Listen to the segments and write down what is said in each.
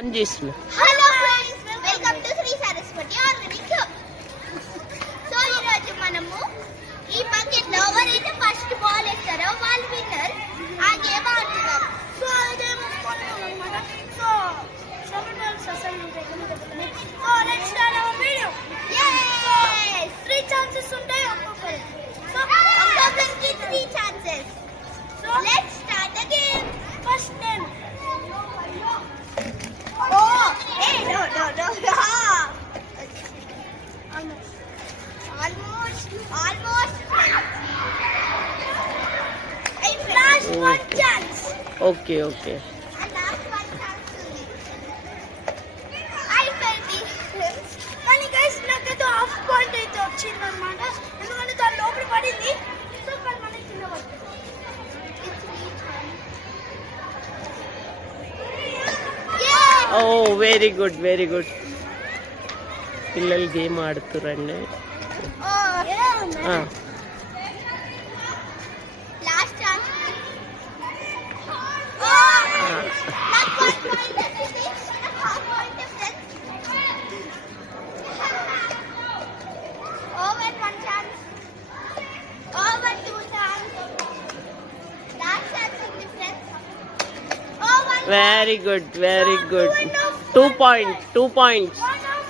ఆన్ చేస్తున్నా. Hello friends, welcome to Shri Saraswati organic. So ఈరోజు మనము ఈ బకెట్ లో ఎవరైతే ఫస్ట్ బాల్ వేస్తారో వాళ్ళు విన్నర్. ఆ గేమ్ ఆడుతున్నాం. సో ఇదేమో అనమాట. సో 7 balls అసలు ఉంటాయి. So let's start our video. yes 3 chances ఉంటాయి ఒక్కొక్కరికి. సో ఒక్కొక్కరికి 3 chances. So let's start the game. First నేను no. Almost. Last one chance. Okay. And last one chance. I felt it. కానీ guys నాకైతే హాఫ్ పాయింట్ అయితే వచ్చింది అన్నమాట. ఎందుకంటే దాని లోపల పడింది. సో కానీ మనకి కింద పడుతుంది. Oh very good. పిల్లలు గేమ్ ఆడుతురండి. Last chance. Over 1 chance. Over 2 chance. Last chance ఉంది friends. Over very good 2 points.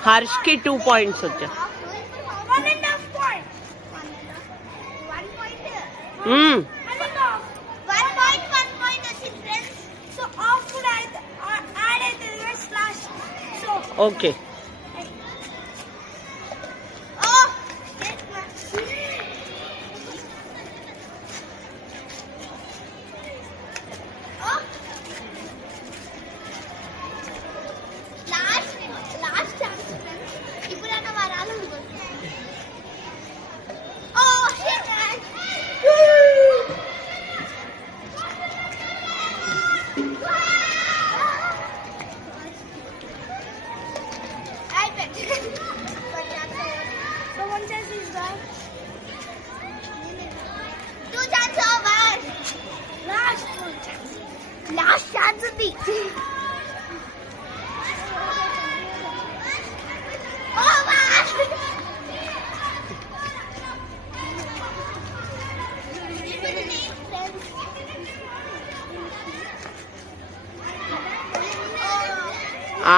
హర్ష్కి 2 points వచ్చా. 1.5 point. 1 point. 1 point వచ్చింది ఫ్రెండ్స్. సో ఆఫ్ కూడా యాడ్ అవుతుంది slash. So okay last chance friends. ఇప్పుడన్నా వారాలు So one chance is gone. 2 chance over. Last chance ఉంది.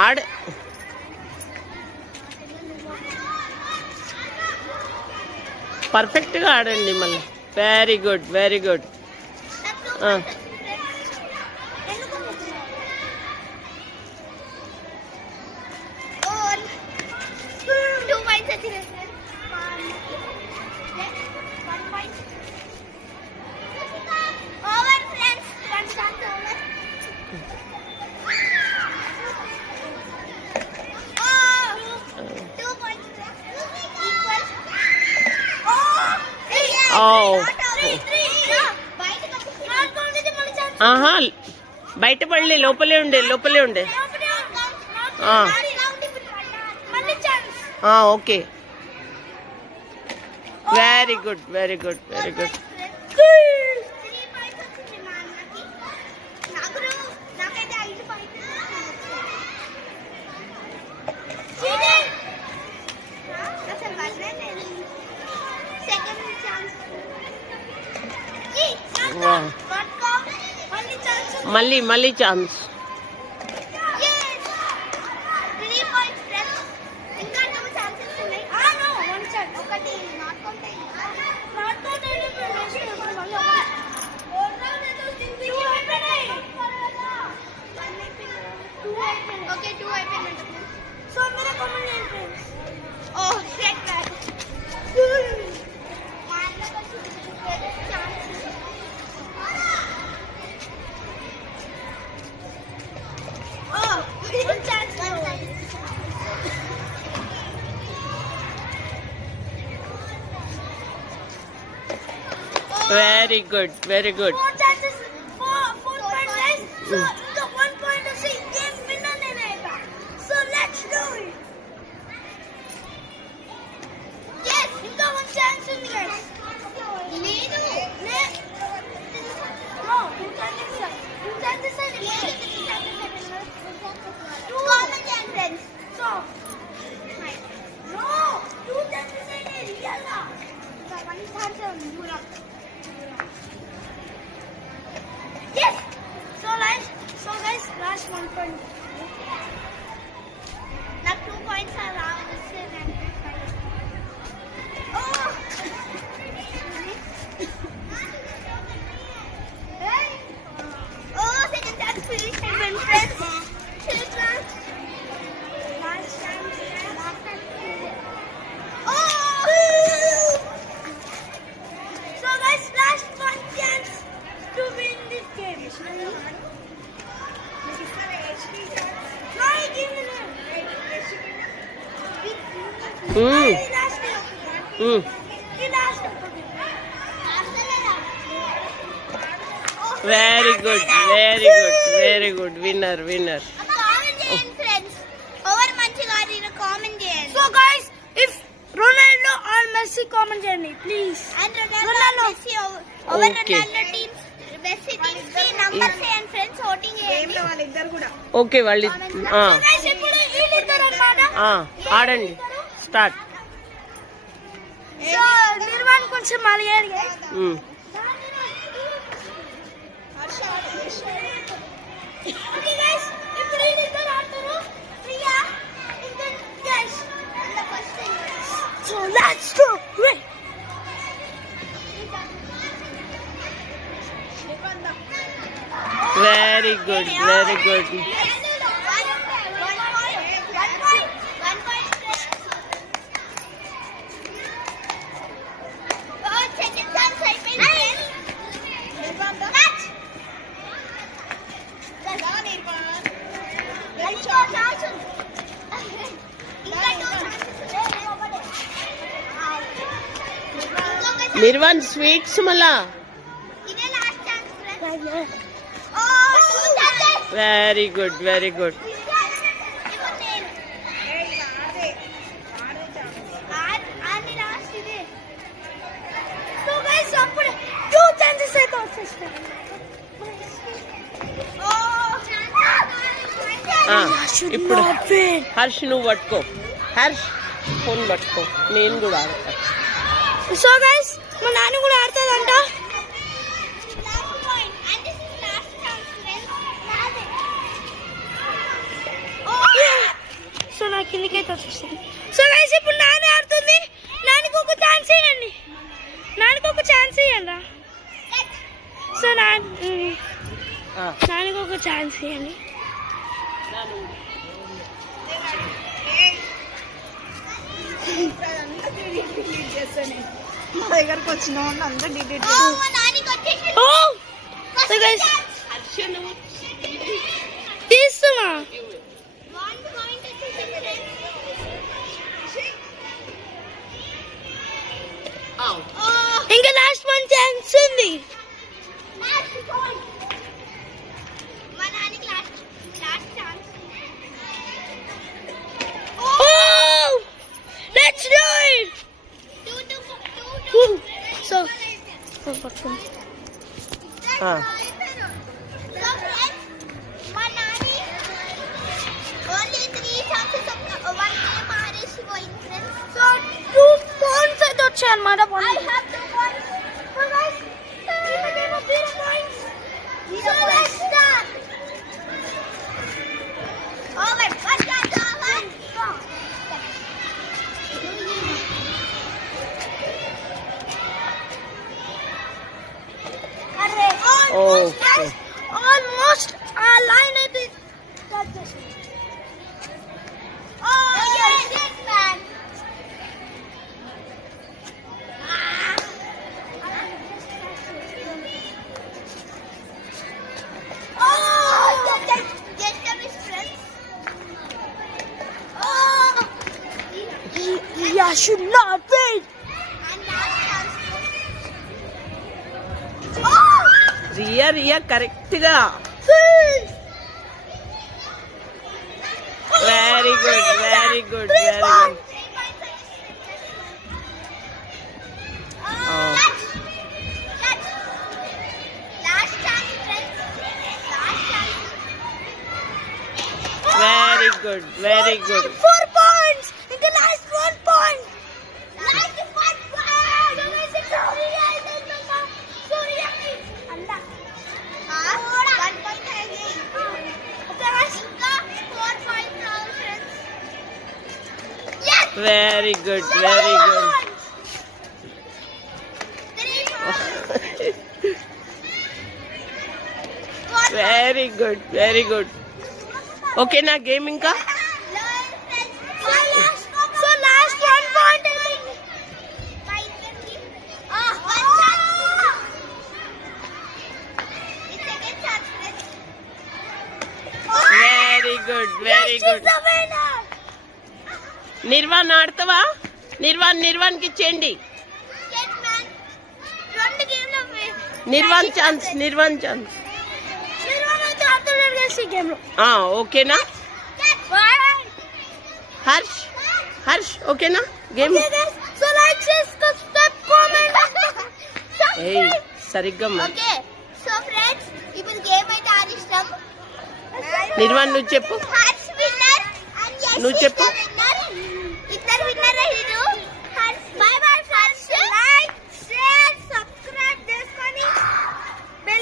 ఆడ్ పర్ఫెక్ట్గా ఆడండి మళ్ళీ. Very good. ఆహా బయట పడలే, లోపలే ఉండే. Okay very good. మళ్ళీ ఛాన్స్. Okay, 2 అయిపోయింది. సో मेरा common name friends. Oh shit man. Very good. 4 chances. 4 points. So the 1 point of the game winner nena. So let's do it. Yes, you got 1 chance in the guys. No, 2 chances. 2 chances. నాకు 2 points రావాలి. Second chance finish అయిపోయింది friends. So guys, last one chance to win this game. Very good, very good, very good. Winner, winner. Comment చేయండి friends, ఎవరు మంచిగా ఆడిరో comment చేయండి. So guys, if Ronaldo or Messi comment చేయండి please. And Ronaldo Messi over Okay. Ronaldo teams Messi teams కి numbers చేయండి friends, voting చేయండి. Okay, వాళ్ళు So guys, ఇప్పుడు వీళ్ళిద్దరు అన్నమాట. ఆడండి. స్టార్ట్. సో నిర్వాణ్ కొంచెం మలయాళి guys. Okay guys, ఇప్పుడు వీళ్ళిద్దరు ఆడతారు. ప్రియా ఇంకా Yash and the first thing. So let's go. Wait. Very good, very good. Nirvan sweets మళ్ళా. Very good, very good. So guys, అప్పుడు 2 chances అయితే వచ్చేస్తాయి. ఇప్పుడు హర్ష్ నువ్వు పట్టుకో. హర్ష్ ఫోన్ పట్టుకో, నేను కూడా ఆడతా. సో గైస్, మా నాన్న కూడా ఆడుతుందంట. సో నాకు కిందకైతే వచ్చేసింది. సో గైస్, ఇప్పుడు నాన్న ఆడుతుంది. నాన్నకి ఒక ఛాన్స్ ఇవ్వండి, నాన్నకి ఒక ఛాన్స్ ఇవ్వండి. సో నాన్నకి ఒక ఛాన్స్ ఇవ్వండి. మా దగ్గరకు వచ్చిన వాళ్ళు అందరూ డిలీట్ సో గైస్, తీస్తున్నా. ఇంకా లాస్ట్ 1 ఛాన్స్ ఉంది. Let's do it. So, only 3 chances of 1 game ఆడేసి పోయింది ఫ్రెండ్స్. so 2 points అయితే వచ్చాయి అన్నమాట. I have 2 points. So guys, in the game of 0 points. So let's start. Over. What got over? Go. Okay. Almost a line అయితే touch చేసింది. Oh, you're good man. Just a miss, friends. Oh. Yeah, should not wait. And last chance. Oh. Riya correct గా. Very good, very good, very good. Last chance, friends. Last chance. Very good, very good. 4 points. ఇంకా last 1 point. Last one. One point again. Okay, guys. Very good, very good. Very good, very good. ఓకేనా game ఇంకా? So last 1 point very good, very good. Nirvan ఆడతావా? నిర్వాణ్కి ఇచ్చేయండి. Nirvan chance. ఓకేనా హర్ష్ ఓకేనా game? ఏయ్ సరిగ్గా ఓకే సో ఫ్రెండ్స్ ఇప్పుడు గేమ్ అయితే ఆడిస్తాం. నిర్వాణ్ నువ్వు చెప్పు. హర్ష్ విన్నర్ అండ్ యశ్ నువ్వు చెప్పు. ఇద్దరు విన్నర్ అయ్యారు. Bye bye Harsh. Like share subscribe చేసుకొని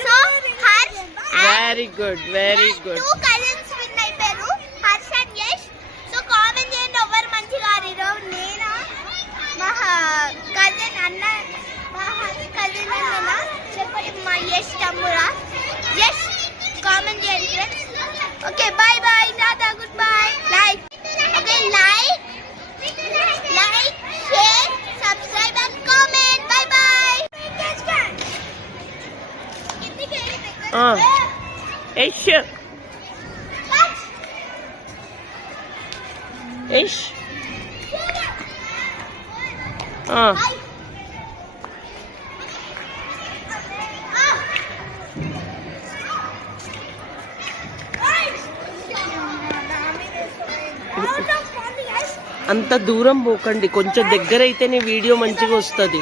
so Harsh very good, very good. 2 cousins win అయిపోయారు, Harsh and Yash. So comment చేయండి ఎవరు మంచిగా ఆడారో. నేనా మా కజిన్ అన్న, మా కజిన్ అన్న చెప్పండి, మా యశ్ తమ్ముడా? యశ్ కామెంట్ చేయండి friends. Okay by by, Tata, good bye. Like okay, like share subscribe and comment. By by. Yash అంత దూరం పోకండి, కొంచెం దగ్గర అయితేనే వీడియో మంచిగా వస్తుంది.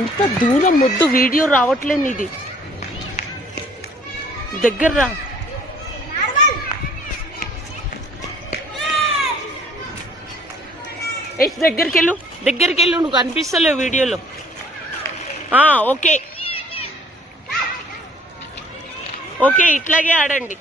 అంత దూరం వద్దు, వీడియో రావట్లేదు ఇది. దగ్గర రా. దగ్గరికి వెళ్ళు, నువ్వు కనిపిస్తలేవు వీడియోలో. ఓకే ఓకే, ఇట్లాగే ఆడండి.